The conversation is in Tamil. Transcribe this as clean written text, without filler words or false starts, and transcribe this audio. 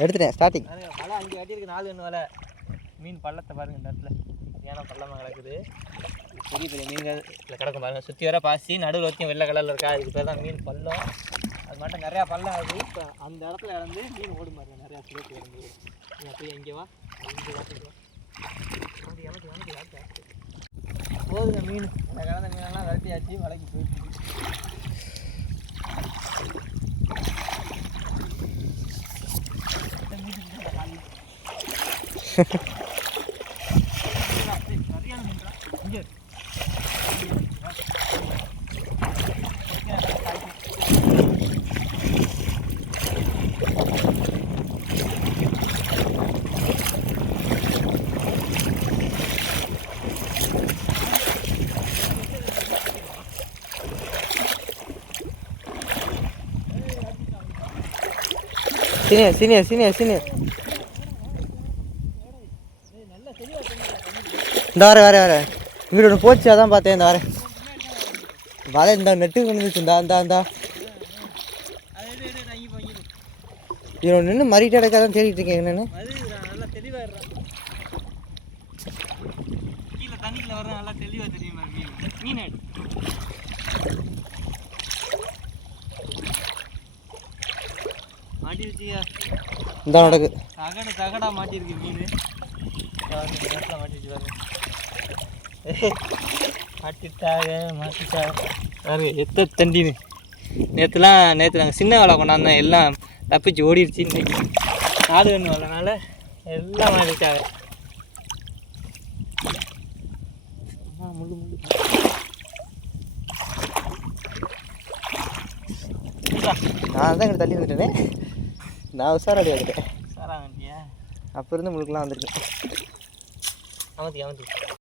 எடுத்துட்டேன் ஸ்டார்டிங். வலை அங்கே கட்டியிருக்கு 4 கண்ணு வலை. மீன் பள்ளத்தை பாருங்க இந்த இடத்துல சரியான பள்ளமாக கிடக்குது. பெரிய பெரிய மீன்கள் இதில் கிடக்கும் பாருங்கள். சுற்றி வர பாசி நடுவில் வரைக்கும் வெள்ளை கலரில் இருக்கா, அதுக்கு பேர் தான் மீன் பள்ளம். அது மட்டும் நிறையா பள்ளம் ஆகுது. இப்போ அந்த இடத்துல இறந்து மீன் ஓடும் பாருங்க, நிறையா சிலப்பு இறந்து. அப்படியே இங்கே வா, இங்கே வாட்டிக்குவா போதுங்க மீன். இந்த கலந்த மீனெல்லாம் விரட்டியாச்சு, வலைக்கு போயிட்டு சீனியர் இந்த வர வீடு ஒன்று போச்சு, அதான் பார்த்தேன். இந்த வரேன் வலை இந்த நெட்டு கொண்டு வந்துச்சு. இந்தா இது ஒன்று நின்று மறிட்டு அடைக்காதான் தேடிட்டு இருக்கேன். என்னன்னு நல்லா தெளிவாக கீழே தண்ணியில் வர நல்லா தெளிவாக தெரியுமா மீன் மீன் மாட்டிருச்சியா? இந்த நடக்கு தகடா மாட்டிருக்கு மீன். மாட்டிருச்சு மாட்டிட்டாங்க பாருங்க எத்த தண்டின்னு. நேற்று நாங்கள் சின்ன வலை கொண்டாந்தோம், எல்லாம் தப்பிச்சு ஓடிடுச்சு. இன்னைக்கு 4 கண்ணு வரனால எல்லாம் மாட்டிட்டாங்க. முள்ளு நான் தான் இங்கே தள்ளி வந்துட்டேனே. நான் உஷாராடி வந்துட்டேன். சாரா வண்டியா? அப்போ இருந்து முழுக்கெல்லாம் வந்துருக்கேன். அமர்த்தி